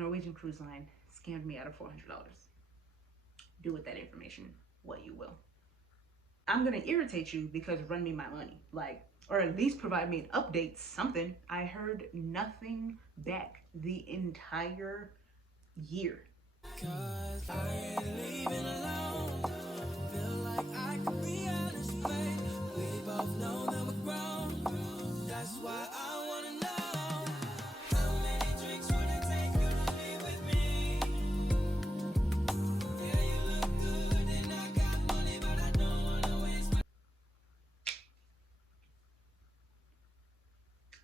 Norwegian Cruise Line scammed me out of $400. Do with that information what you will. I'm gonna irritate you because run me my money, like, or at least provide me an update, something. I heard nothing back the entire year. Cause I ain't leaving alone. Feel like I could be honest, babe. We both know that we're grown. That's why I wanna know. How many drinks would it take you to leave with me? Yeah, you look good and I got money, but I don't wanna waste my...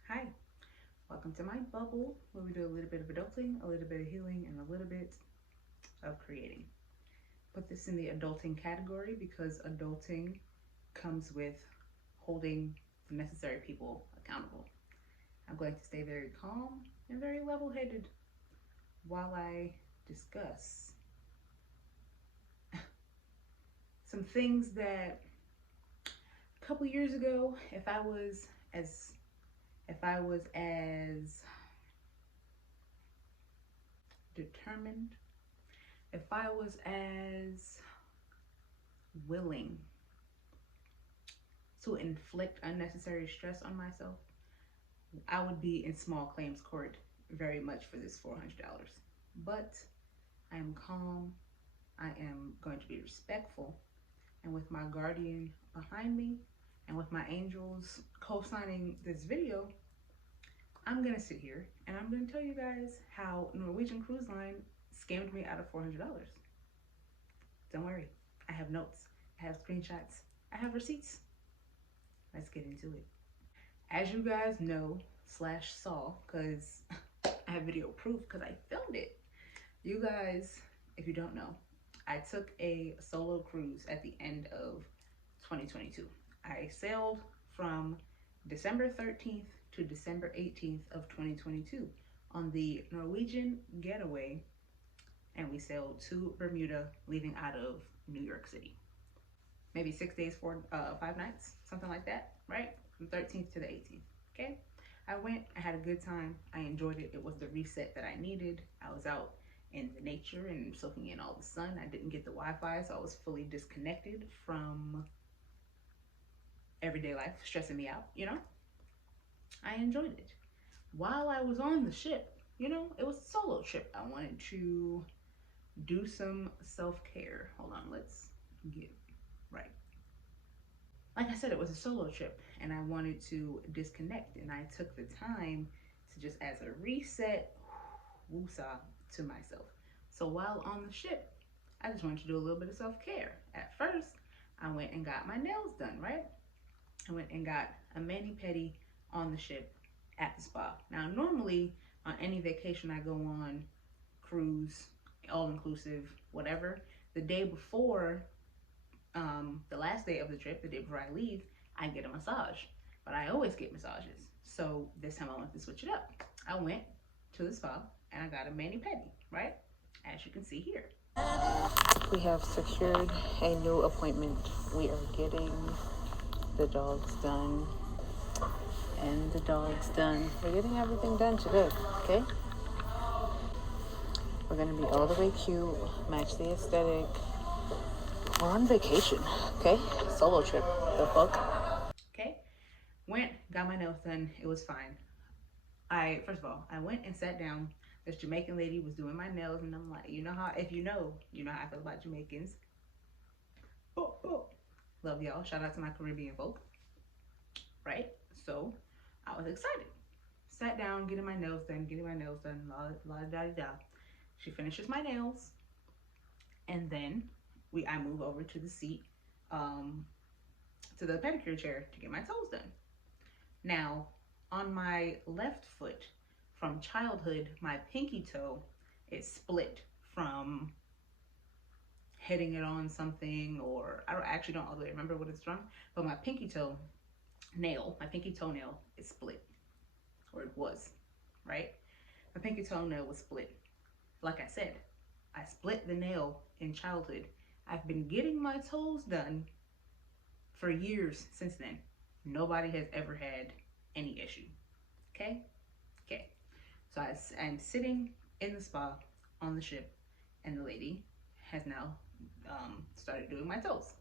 Hi, welcome to my bubble where we do a little bit of adulting, a little bit of healing, and a little bit of creating. Put this in the adulting category because adulting comes with holding the necessary people accountable. I'm going to stay very calm and very level-headed while I discuss some things that a couple years ago, if I was as determined, if I was as willing to inflict unnecessary stress on myself, I would be in small claims court very much for this $400. But I am calm, I am going to be respectful, and with my guardian behind me and with my angels co-signing this video, I'm gonna sit here and I'm gonna tell you guys how Norwegian Cruise Line scammed me out of $400. Don't worry, I have notes, I have screenshots, I have receipts. Let's get into it. As you guys know slash saw, because I have video proof because I filmed it. You guys, if you don't know, I took a solo cruise at the end of 2022. I sailed from December 13th to December 18th of 2022 on the Norwegian Getaway, and we sailed to Bermuda, leaving out of New York City. Maybe 6 days, 5 nights, something like that, right? From 13th to the 18th, okay? I went, I had a good time, I enjoyed it. It was the reset that I needed. I was out in the nature and soaking in all the sun. I didn't get the Wi-Fi, so I was fully disconnected from everyday life, stressing me out, you know? I enjoyed it. While I was on the ship, you know, it was a solo trip. I wanted to do some self-care. Hold on, let's get right. Like I said, it was a solo trip and I wanted to disconnect, and I took the time to just as a reset, woosah, to myself. So while on the ship, I just wanted to do a little bit of self-care. At first, I went and got my nails done, right? I went and got a mani-pedi on the ship at the spa. Now, normally on any vacation I go on, cruise, all-inclusive, whatever, the day before, the last day of the trip, the day before I leave, I get a massage. But I always get massages. So this time I wanted to switch it up. I went to the spa and I got a mani-pedi, right? As you can see here. We have secured a new appointment. We are getting the dogs done and the dogs done. We're getting everything done today, okay? We're gonna be all the way cute, match the aesthetic. We're on vacation, okay? Solo trip, the fuck? Okay, went, got my nails done, it was fine. First of all, I went and sat down. This Jamaican lady was doing my nails, and I'm like, you know how I feel about Jamaicans. Oh, oh. Love y'all, shout out to my Caribbean folk, right? So, I was excited. Sat down, getting my nails done, la da da da. She finishes my nails, and then I move over to the seat, to the pedicure chair to get my toes done. Now, on my left foot, from childhood, my pinky toe is split from hitting it on something, or I actually don't all the way remember what it's from, but my pinky toenail is split, or it was, right? My pinky toenail was split. Like I said, I split the nail in childhood. I've been getting my toes done for years since then. Nobody has ever had any issue. Okay? Okay. So I'm sitting in the spa on the ship, and the lady has now started doing my toes.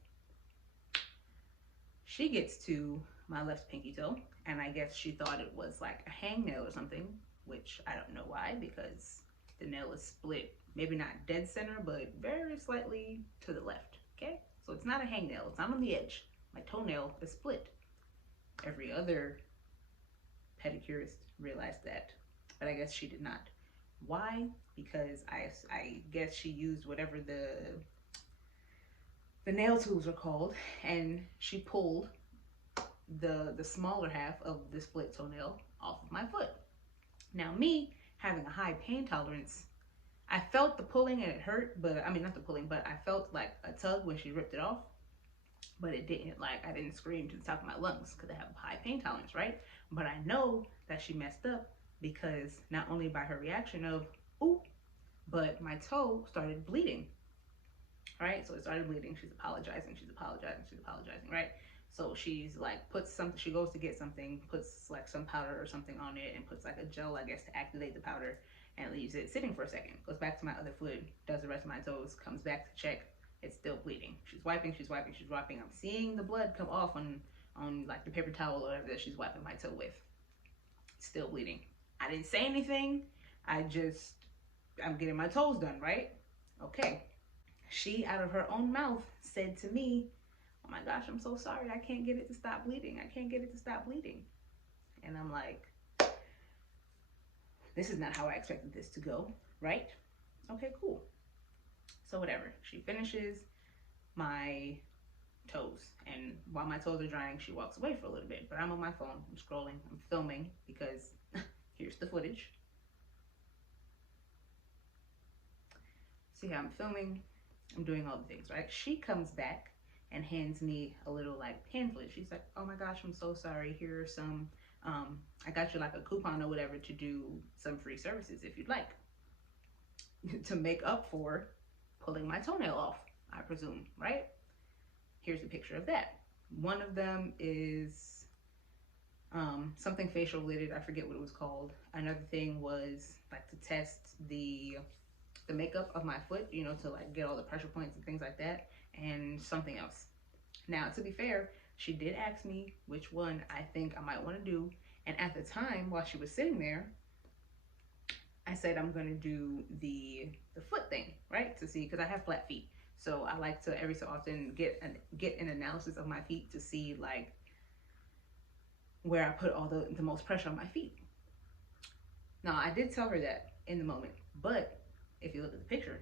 She gets to my left pinky toe, and I guess she thought it was like a hangnail or something, which I don't know why, because the nail is split, maybe not dead center, but very slightly to the left. Okay, so it's not a hangnail, it's not on the edge. My toenail is split. Every other pedicurist realized that, but I guess she did not. Why? Because I guess she used whatever the nail tools are called, and she pulled the smaller half of the split toenail off of my foot. Now me having a high pain tolerance, I felt the pulling and it hurt, but I mean not the pulling, but I felt like a tug when she ripped it off. But it didn't, like, I didn't scream to the top of my lungs because I have a high pain tolerance, right? But I know that she messed up because not only by her reaction of ooh, but my toe started bleeding. Right? So it started bleeding. She's apologizing, right? So she's like puts something, she goes to get something, puts like some powder or something on it, and puts like a gel, I guess, to activate the powder, and leaves it sitting for a second. Goes back to my other foot, does the rest of my toes, comes back to check. It's still bleeding. She's wiping. I'm seeing the blood come off on like the paper towel or whatever that she's wiping my toe with. Still bleeding. I didn't say anything. I'm getting my toes done, right? Okay. She, out of her own mouth, said to me, oh my gosh, I'm so sorry. I can't get it to stop bleeding. And I'm like, this is not how I expected this to go, right? Okay, cool. So whatever. She finishes my toes, and while my toes are drying, she walks away for a little bit. But I'm on my phone. I'm scrolling. I'm filming because here's the footage. See how I'm filming? I'm doing all the things, right? She comes back and hands me a little like pamphlet. She's like, oh my gosh, I'm so sorry. Here are some, I got you like a coupon or whatever to do some free services if you'd like. To make up for pulling my toenail off, I presume, right? Here's a picture of that. One of them is something facial related. I forget what it was called. Another thing was like to test the makeup of my foot, you know, to like get all the pressure points and things like that, and something else. Now, to be fair, she did ask me which one I think I might want to do, and at the time, while she was sitting there, I said I'm going to do the foot thing, right? To see, because I have flat feet, so I like to every so often get an analysis of my feet to see like where I put all the most pressure on my feet. Now, I did tell her that in the moment, but if you look at the picture,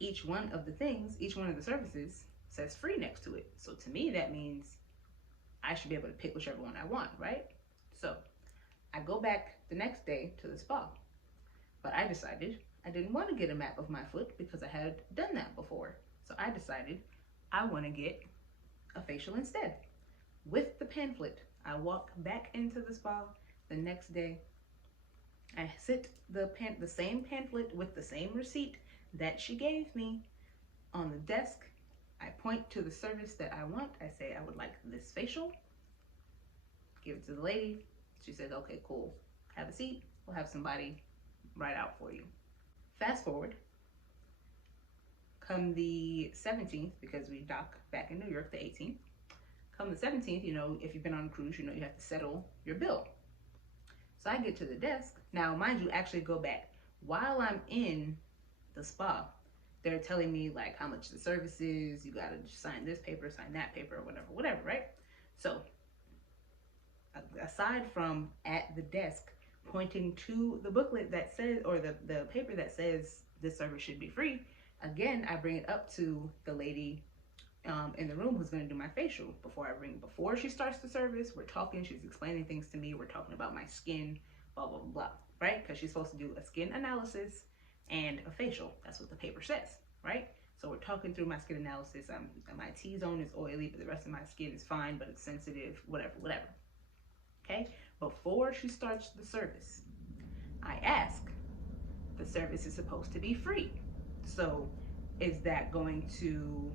each one of the services says free next to it. So to me, that means I should be able to pick whichever one I want, right? So I go back the next day to the spa, but I decided I didn't want to get a map of my foot because I had done that before. So I decided I want to get a facial instead. With the pamphlet, I walk back into the spa the next day. I sit the same pamphlet with the same receipt that she gave me on the desk. I point to the service that I want. I say I would like this facial. Give it to the lady. She says, okay, cool. Have a seat. We'll have somebody write out for you. Fast forward. Come the 17th, because we dock back in New York the 18th. Come the 17th, you know, if you've been on a cruise, you know you have to settle your bill. So I get to the desk. Now, mind you, actually go back. While I'm in the spa, they're telling me like how much the service is. You gotta sign this paper, sign that paper, whatever, right? So aside from at the desk pointing to the booklet that says, or the paper that says this service should be free, again, I bring it up to the lady in the room who's going to do my facial. Before she starts the service, we're talking, she's explaining things to me, we're talking about my skin, blah blah blah, right? Because she's supposed to do a skin analysis and a facial. That's what the paper says, right? So we're talking through my skin analysis. My T-zone is oily, but the rest of my skin is fine, but it's sensitive, whatever. Okay, before she starts the service, I ask, the service is supposed to be free, so is that going to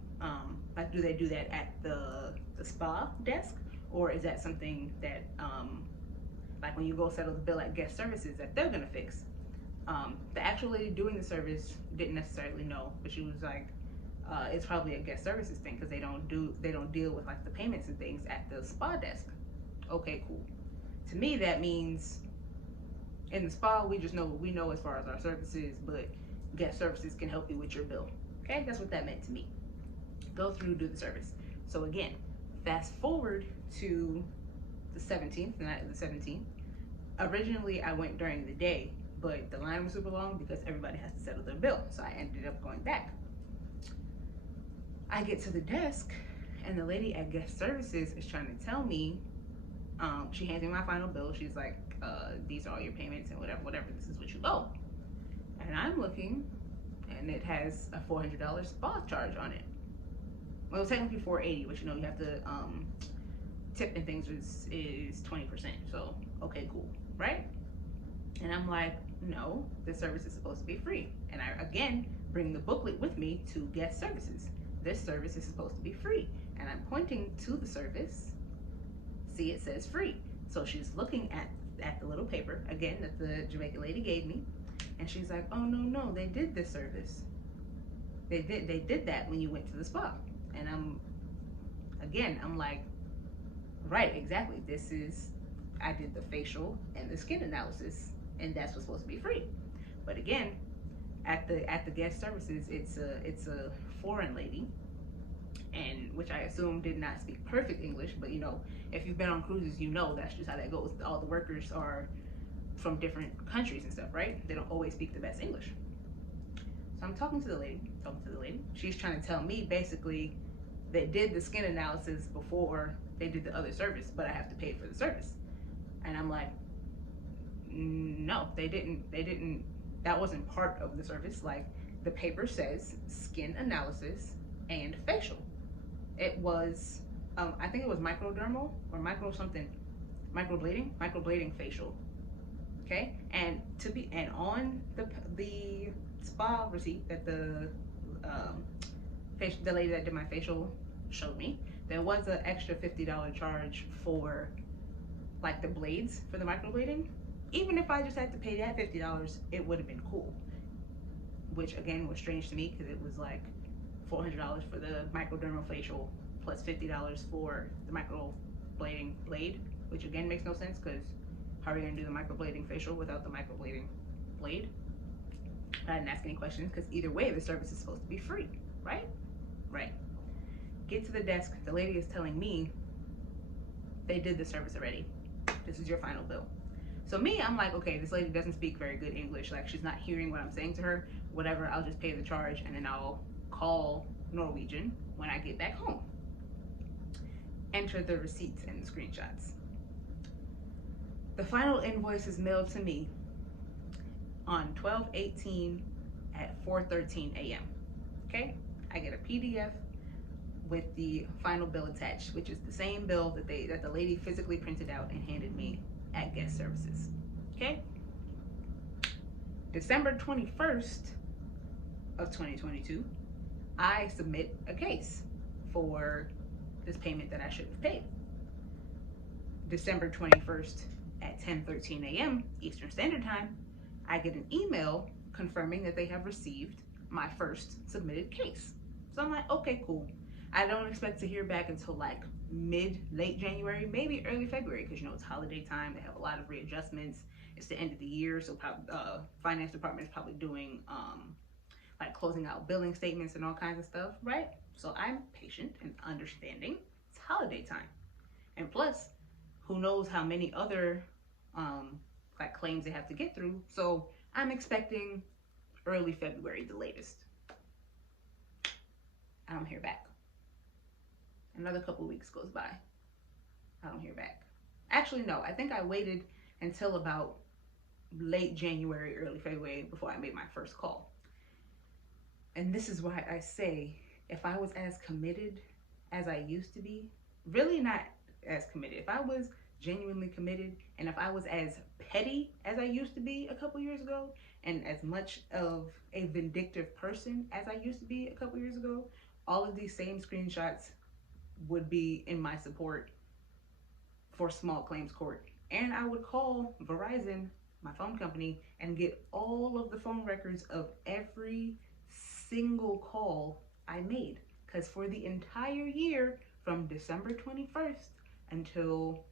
like, do they do that at the spa desk, or is that something that like when you go settle the bill at guest services that they're gonna fix? The actual lady doing the service didn't necessarily know, but she was like, it's probably a guest services thing because they don't deal with like the payments and things at the spa desk. Okay, cool. To me, that means in the spa we just know what we know as far as our services, but guest services can help you with your bill. Okay, that's what that meant to me. Go through, do the service. So again, fast forward to the 17th, the night of the 17th. Originally, I went during the day, but the line was super long because everybody has to settle their bill. So I ended up going back. I get to the desk, and the lady at guest services is trying to tell me, she hands me my final bill. She's like, these are all your payments and whatever, this is what you owe. And I'm looking, and it has a $400 spa charge on it. Well, it's technically $480, but you know, you have to, tip and things is 20%. So, okay, cool, right? And I'm like, no, this service is supposed to be free. And I, again, bring the booklet with me to guest services. This service is supposed to be free. And I'm pointing to the service. See, it says free. So she's looking at the little paper, again, that the Jamaican lady gave me. And she's like, oh, no, they did this service. They did that when you went to the spa. And I'm like, right, exactly. I did the facial and the skin analysis, and that's what's supposed to be free. But again, at the guest services, it's a foreign lady, and which I assume did not speak perfect English. But you know, if you've been on cruises, you know that's just how that goes. All the workers are from different countries and stuff, right? They don't always speak the best English. So I'm talking to the lady. She's trying to tell me basically they did the skin analysis before they did the other service, but I have to pay for the service. And I'm like, no, they didn't, that wasn't part of the service. Like, the paper says skin analysis and facial. It was, I think it was microdermal or microblading facial. Okay, and on the spa receipt that the lady that did my facial showed me, there was an extra $50 charge for like the blades for the microblading. Even if I just had to pay that $50, it would have been cool. Which again was strange to me because it was like $400 for the microdermal facial plus $50 for the microblading blade, which again makes no sense because how are you gonna do the microblading facial without the microblading blade? I didn't ask any questions because either way the service is supposed to be free, right? Right. Get to the desk, the lady is telling me they did the service already. This is your final bill. So me, I'm like, okay, this lady doesn't speak very good English. Like, she's not hearing what I'm saying to her. Whatever, I'll just pay the charge and then I'll call Norwegian when I get back home. Enter the receipts and the screenshots. The final invoice is mailed to me on 12/18 at 4:13 a.m. Okay, I get a PDF with the final bill attached, which is the same bill that the lady physically printed out and handed me at guest services. Okay, December 21st of 2022, I submit a case for this payment that I should have paid. December 21st at 10:13 a.m. Eastern Standard Time, I get an email confirming that they have received my first submitted case. So I'm like, okay, cool. I don't expect to hear back until like late January, maybe early February, because you know it's holiday time. They have a lot of readjustments. It's the end of the year, so finance department is probably doing like closing out billing statements and all kinds of stuff, right? So I'm patient and understanding. It's holiday time, and plus, who knows how many other like claims they have to get through. So I'm expecting early February, the latest. I don't hear back. Another couple of weeks goes by. I don't hear back. Actually, no, I think I waited until about late January, early February before I made my first call. And this is why I say, if I was as committed as I used to be, really not as committed, if I was genuinely committed, and if I was as petty as I used to be a couple years ago, and as much of a vindictive person as I used to be a couple years ago, all of these same screenshots would be in my support for small claims court. And I would call Verizon my phone company, and get all of the phone records of every single call I made. Because for the entire year, from December 21st until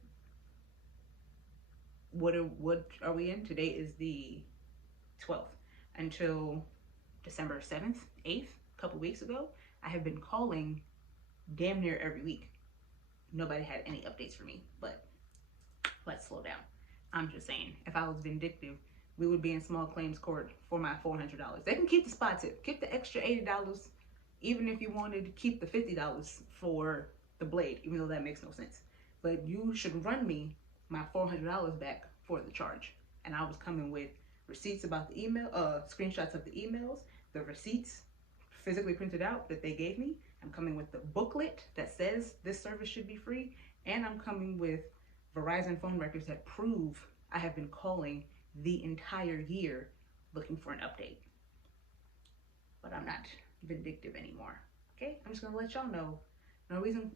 what are we in? Today is the 12th. Until December 7th, 8th, a couple weeks ago, I have been calling damn near every week. Nobody had any updates for me, but let's slow down. I'm just saying, if I was vindictive, we would be in small claims court for my $400. They can keep the spot tip, keep the extra $80, even if you wanted to keep the $50 for the blade, even though that makes no sense. But you should run me my $400 back for the charge. And I was coming with receipts about the email, screenshots of the emails, the receipts physically printed out that they gave me. I'm coming with the booklet that says this service should be free, and I'm coming with Verizon phone records that prove I have been calling the entire year looking for an update. But I'm not vindictive anymore. Okay, I'm just gonna let y'all know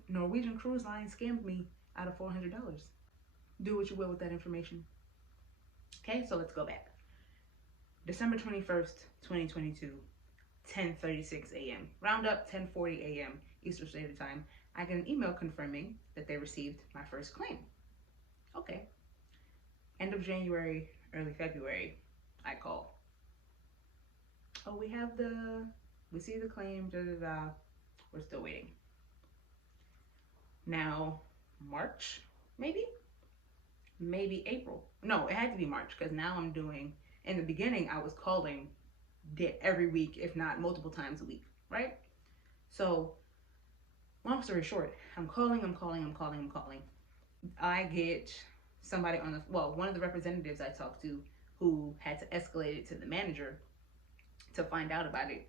Norwegian Cruise Line scammed me out of $400. Do what you will with that information. Okay, so let's go back. December 21st, 2022, 10:36 a.m. Round up 10:40 a.m. Eastern Standard Time. I get an email confirming that they received my first claim. Okay. End of January, early February, I call. Oh, we see the claim, da da da. We're still waiting. Now, March, maybe April. No, it had to be March because now I'm doing, in the beginning, I was calling every week, if not multiple times a week, right? So, long story short, I'm calling. I get somebody one of the representatives I talked to who had to escalate it to the manager to find out about it,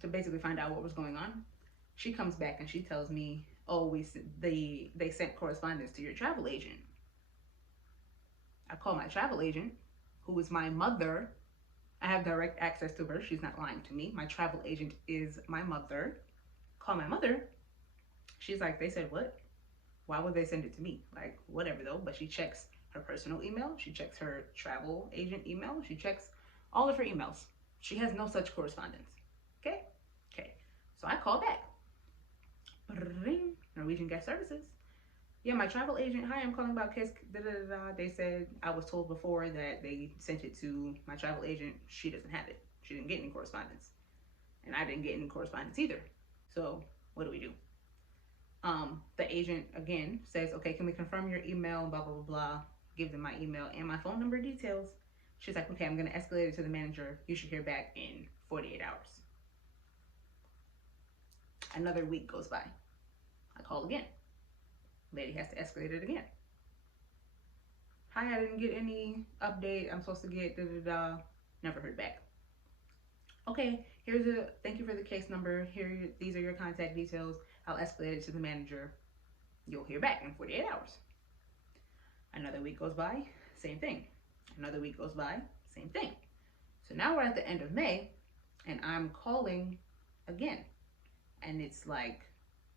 to basically find out what was going on. She comes back and she tells me, oh, they sent correspondence to your travel agent. I call my travel agent, who is my mother. I have direct access to her. She's not lying to me. My travel agent is my mother. Call my mother. She's like, they said what? Why would they send it to me? Like, whatever though. But she checks her personal email. She checks her travel agent email. She checks all of her emails. She has no such correspondence. Okay? Okay. So I call back. Norwegian Guest Services. Yeah, my travel agent. Hi, I'm calling about case. They said I was told before that they sent it to my travel agent. She doesn't have it. She didn't get any correspondence, and I didn't get any correspondence either. So what do we do? The agent again says, okay, can we confirm your email? Blah blah blah blah. Give them my email and my phone number details. She's like, okay, I'm gonna escalate it to the manager. You should hear back in 48 hours. Another week goes by. I call again. Lady has to escalate it again. Hi, I didn't get any update. I'm supposed to get da da da. Never heard back. Okay, thank you for the case number. These are your contact details. I'll escalate it to the manager. You'll hear back in 48 hours. Another week goes by, same thing. Another week goes by, same thing. So now we're at the end of May, and I'm calling again. And it's like,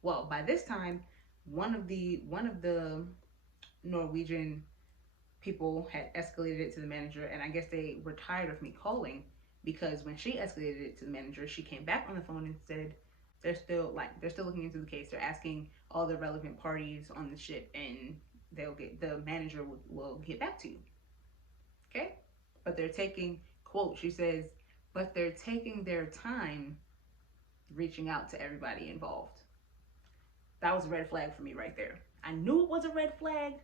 well, by this time, one of the Norwegian people had escalated it to the manager, and I guess they were tired of me calling, because when she escalated it to the manager, she came back on the phone and said they're still looking into the case. They're asking all the relevant parties on the ship, and the manager will get back to you. Okay? But they're taking, quote, she says, but they're taking their time reaching out to everybody involved. That was a red flag for me right there. I knew it was a red flag,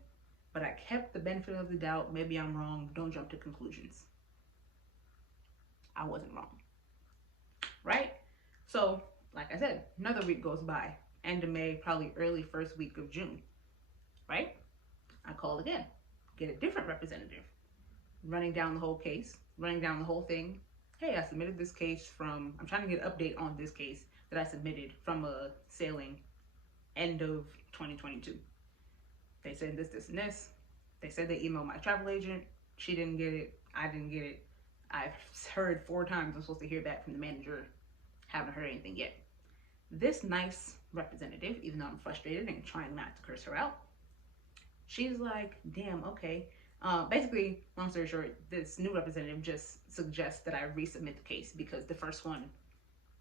but I kept the benefit of the doubt. Maybe I'm wrong. Don't jump to conclusions. I wasn't wrong. Right? So, like I said, another week goes by. End of May, probably early first week of June. Right? I call again. Get a different representative. Running down the whole case. Running down the whole thing. Hey, I submitted this case I'm trying to get an update on this case that I submitted from a sailing end of 2022. They said this, and this. They said they emailed my travel agent. She didn't get it. I didn't get it. I've heard 4 times I'm supposed to hear back from the manager. Haven't heard anything yet. This nice representative, even though I'm frustrated and trying not to curse her out, she's like, damn, okay. Basically, long story short, this new representative just suggests that I resubmit the case because the first one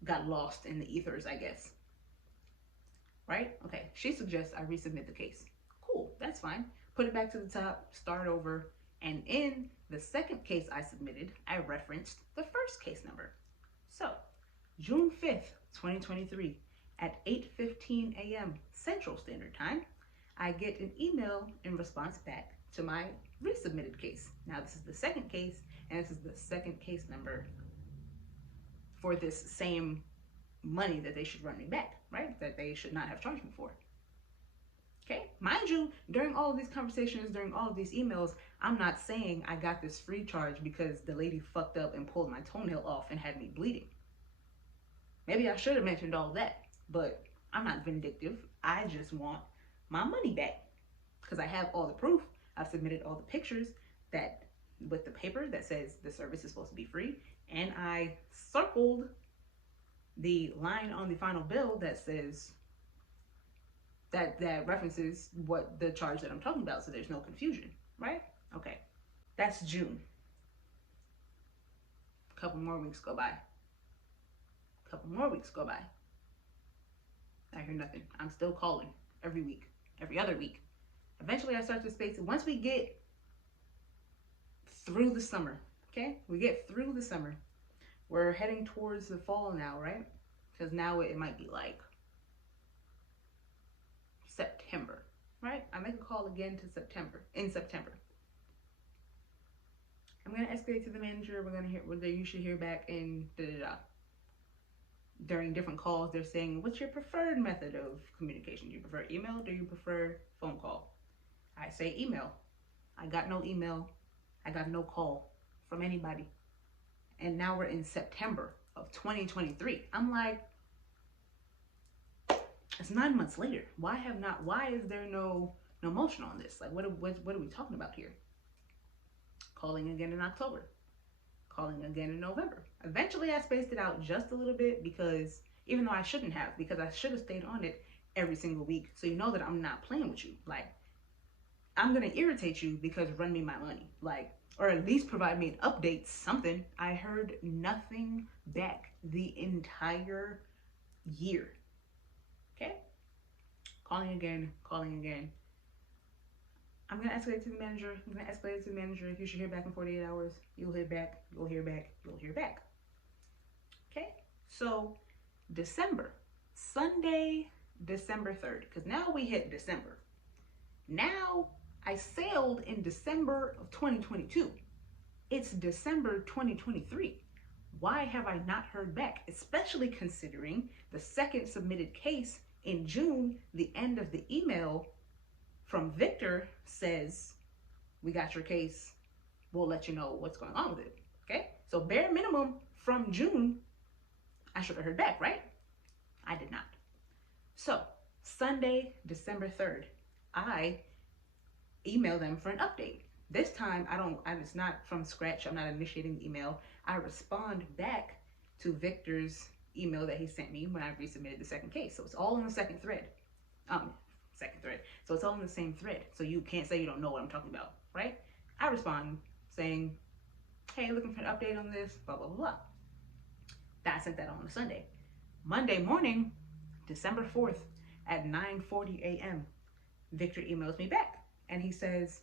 got lost in the ethers, I guess. Right? Okay. She suggests I resubmit the case. Cool, that's fine. Put it back to the top, start over, and in the second case I submitted, I referenced the first case number. So, June 5th, 2023, at 8:15 a.m. Central Standard Time, I get an email in response back to my resubmitted case. Now, this is the second case, and this is the second case number for this same money that they should run me back, right? That they should not have charged me for. Okay, mind you, during all of these conversations, during all of these emails, I'm not saying I got this free charge because the lady fucked up and pulled my toenail off and had me bleeding. Maybe I should have mentioned all that, but I'm not vindictive. I just want my money back because I have all the proof. I've submitted all the pictures that with the paper that says the service is supposed to be free, and I circled the line on the final bill that says that references what the charge that I'm talking about, so there's no confusion, right? Okay, that's June. A couple more weeks go by. A couple more weeks go by. I hear nothing. I'm still calling every week, every other week. Eventually, I start to space it. Once we get through the summer, okay? We get through the summer. We're heading towards the fall now, right? Because now it might be like September, right? I make a call again to September, in September. I'm going to escalate to the manager. We're going to hear, you should hear back in da-da-da. During different calls, they're saying, what's your preferred method of communication? Do you prefer email? Do you prefer phone call? I say email. I got no email. I got no call from anybody. And now we're in September of 2023. I'm like, it's 9 months later. Why is there no motion on this? Like, what are we talking about here? Calling again in October. Calling again in November. Eventually I spaced it out just a little bit because, even though I shouldn't have, because I should have stayed on it every single week. So you know that I'm not playing with you. Like, I'm going to irritate you because run me my money. Like, or at least provide me an update, something. I heard nothing back the entire year. Okay? Calling again. I'm going to escalate to the manager. You should hear back in 48 hours. You'll hear back. Okay? So, December. Sunday, December 3rd. Because now we hit December. Now, I sailed in December of 2022. It's December 2023. Why have I not heard back? Especially considering the second submitted case in June, the end of the email from Victor says, we got your case. We'll let you know what's going on with it. Okay? So bare minimum from June, I should have heard back, right? I did not. So Sunday, December 3rd, I email them for an update. This time, it's not from scratch. I'm not initiating the email. I respond back to Victor's email that he sent me when I resubmitted the second case. So it's all in the second thread. So it's all in the same thread. So you can't say you don't know what I'm talking about, right? I respond saying, hey, looking for an update on this, blah, blah, blah, blah. I sent that on a Sunday. Monday morning, December 4th at 9:40 a.m., Victor emails me back. And he says,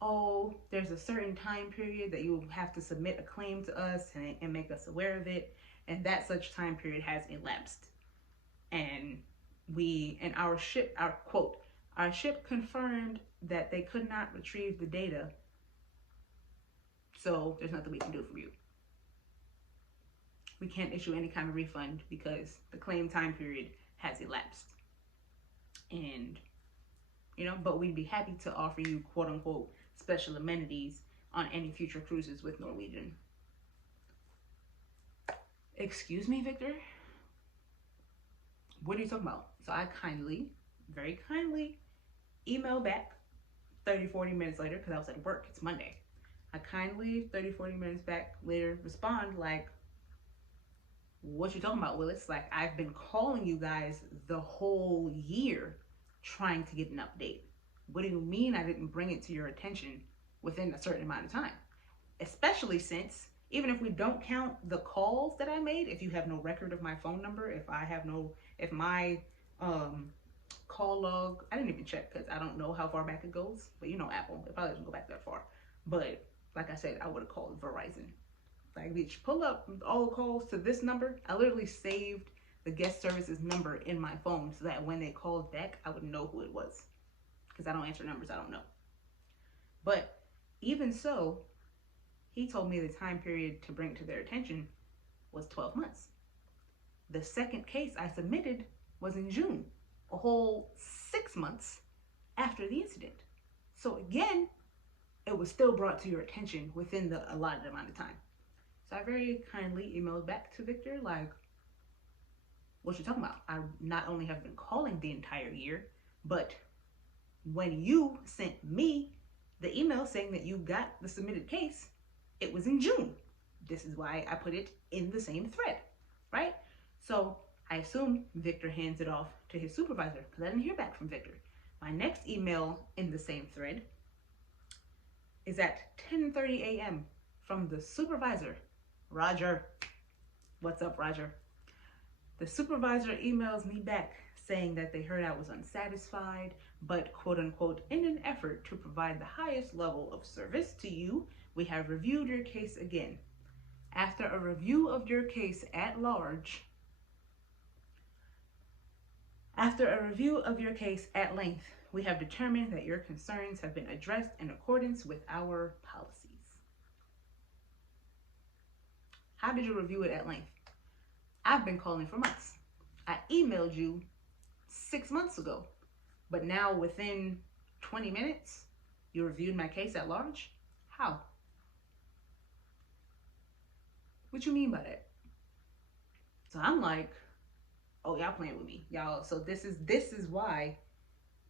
oh, there's a certain time period that you have to submit a claim to us and make us aware of it. And that such time period has elapsed. And our ship confirmed that they could not retrieve the data. So there's nothing we can do for you. We can't issue any kind of refund because the claim time period has elapsed. And but we'd be happy to offer you quote unquote special amenities on any future cruises with Norwegian. Excuse me, Victor? What are you talking about? So I very kindly email back 30-40 minutes later because I was at work. It's Monday. I kindly 30-40 minutes back later respond like, what you talking about, Willis? Like, I've been calling you guys the whole year trying to get an update. What do you mean I didn't bring it to your attention within a certain amount of time. Especially since, even if we don't count the calls that I made, if you have no record of my phone number, if my um, call log, I didn't even check because I don't know how far back it goes, but you know Apple, it probably doesn't go back that far. But like I said, I would have called Verizon. Like, bitch, pull up all the calls to this number. I literally saved the guest services number in my phone so that when they called back, I would know who it was. Because I don't answer numbers I don't know. But even so, he told me the time period to bring it to their attention was 12 months. The second case I submitted was in June, a whole 6 months after the incident. So again, it was still brought to your attention within the allotted amount of time. So I very kindly emailed back to Victor, like, what you talking about? I not only have been calling the entire year, but when you sent me the email saying that you got the submitted case, it was in June. This is why I put it in the same thread, right? So I assume Victor hands it off to his supervisor because I didn't hear back from Victor. My next email in the same thread is at 10:30 a.m. from the supervisor, Roger. What's up, Roger? The supervisor emails me back saying that they heard I was unsatisfied, but quote unquote, in an effort to provide the highest level of service to you, we have reviewed your case again. After a review of your case at length, we have determined that your concerns have been addressed in accordance with our policies. How did you review it at length? I've been calling for months. I emailed you 6 months ago, but now within 20 minutes, you reviewed my case at large? How? What you mean by that? So I'm like, oh, y'all playing with me, y'all. So this is why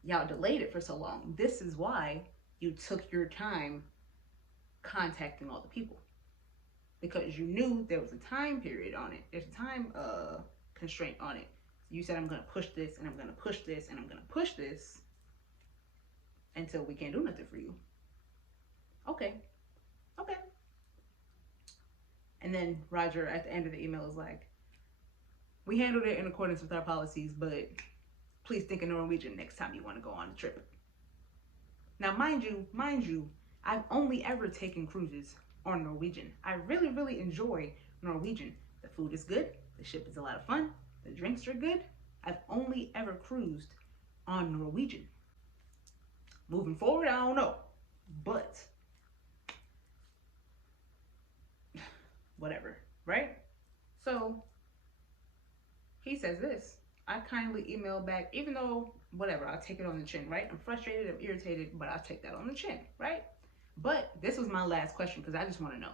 y'all delayed it for so long. This is why you took your time contacting all the people, because you knew there was a time period on it. There's a time constraint on it. You said, I'm gonna push this and I'm gonna push this and I'm gonna push this until we can't do nothing for you. Okay. And then Roger at the end of the email is like, we handled it in accordance with our policies, but please think of Norwegian next time you want to go on a trip. Now, mind you, I've only ever taken cruises on Norwegian. I really, really enjoy Norwegian. The food is good. The ship is a lot of fun. The drinks are good. I've only ever cruised on Norwegian. Moving forward, I don't know. But whatever, right? So he says this. I kindly emailed back, even though, whatever, I'll take it on the chin, right? I'm frustrated, I'm irritated, but I'll take that on the chin, right? But this was my last question because I just want to know.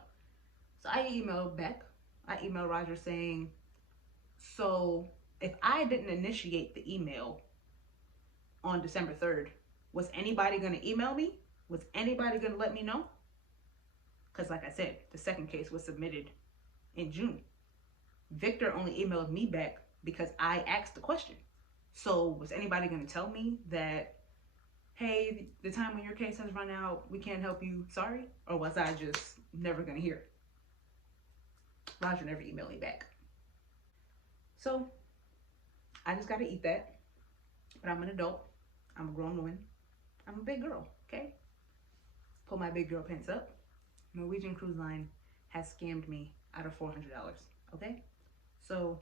So I emailed back. I emailed Roger saying, so if I didn't initiate the email on December 3rd, was anybody going to email me? Was anybody going to let me know? Because like I said, the second case was submitted in June. Victor only emailed me back because I asked the question. So was anybody going to tell me that, hey, the time when your case has run out, we can't help you, sorry? Or was I just never going to hear? Roger never emailed me back. So I just got to eat that. But I'm an adult. I'm a grown woman. I'm a big girl, okay? Pull my big girl pants up. Norwegian Cruise Line has scammed me out of $400, okay? So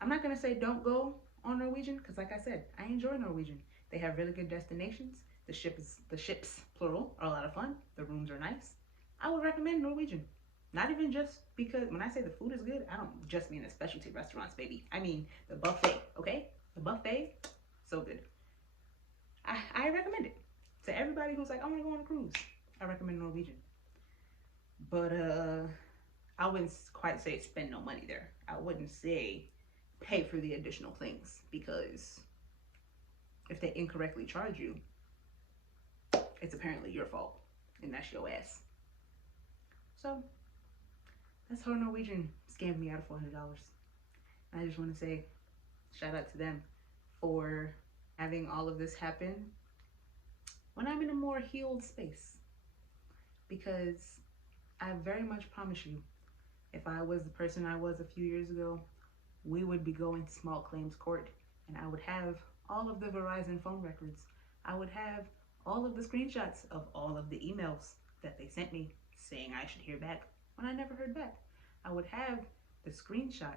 I'm not going to say don't go on Norwegian because like I said, I enjoy Norwegian. They have really good destinations. The ships, plural, are a lot of fun. The rooms are nice. I would recommend Norwegian. Not even just because when I say the food is good, I don't just mean the specialty restaurants, baby. I mean the buffet, okay? The buffet, so good. I recommend it to everybody who's like, I want to go on a cruise. I recommend Norwegian. But I wouldn't quite say spend no money there. I wouldn't say pay for the additional things, because if they incorrectly charge you, it's apparently your fault, and that's your ass. So that's how Norwegian scammed me out of $400. I just want to say shout out to them for having all of this happen when I'm in a more healed space. because I very much promise you, if I was the person I was a few years ago, we would be going to small claims court, and I would have all of the Verizon phone records. I would have all of the screenshots of all of the emails that they sent me saying I should hear back when I never heard back. I would have the screenshot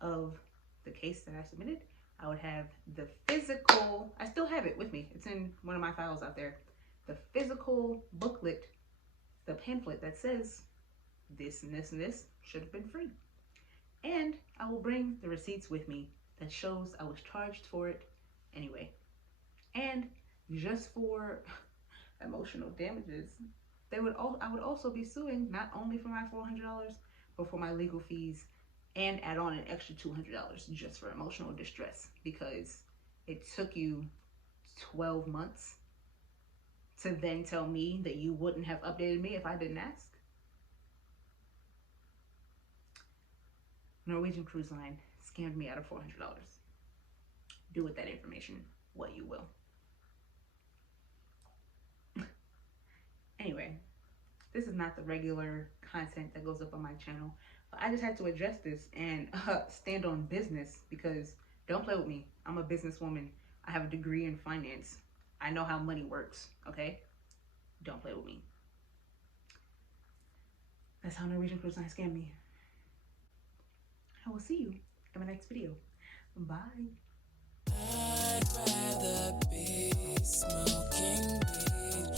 of the case that I submitted. I would have the physical, I still have it with me. It's in one of my files out there. The physical booklet, the pamphlet that says this and this and this should have been free. And I will bring the receipts with me that shows I was charged for it anyway. And just for emotional damages, I would also be suing not only for my $400, but for my legal fees and add on an extra $200 just for emotional distress, because it took you 12 months to then tell me that you wouldn't have updated me if I didn't ask. Norwegian Cruise Line scammed me out of $400. Do with that information what you will. Anyway, this is not the regular content that goes up on my channel, but I just had to address this and stand on business, because don't play with me. I'm a businesswoman. I have a degree in finance. I know how money works, okay? Don't play with me. That's how Norwegian Cruise Line scammed me. I will see you in my next video. Bye. I'd rather be smoking weed.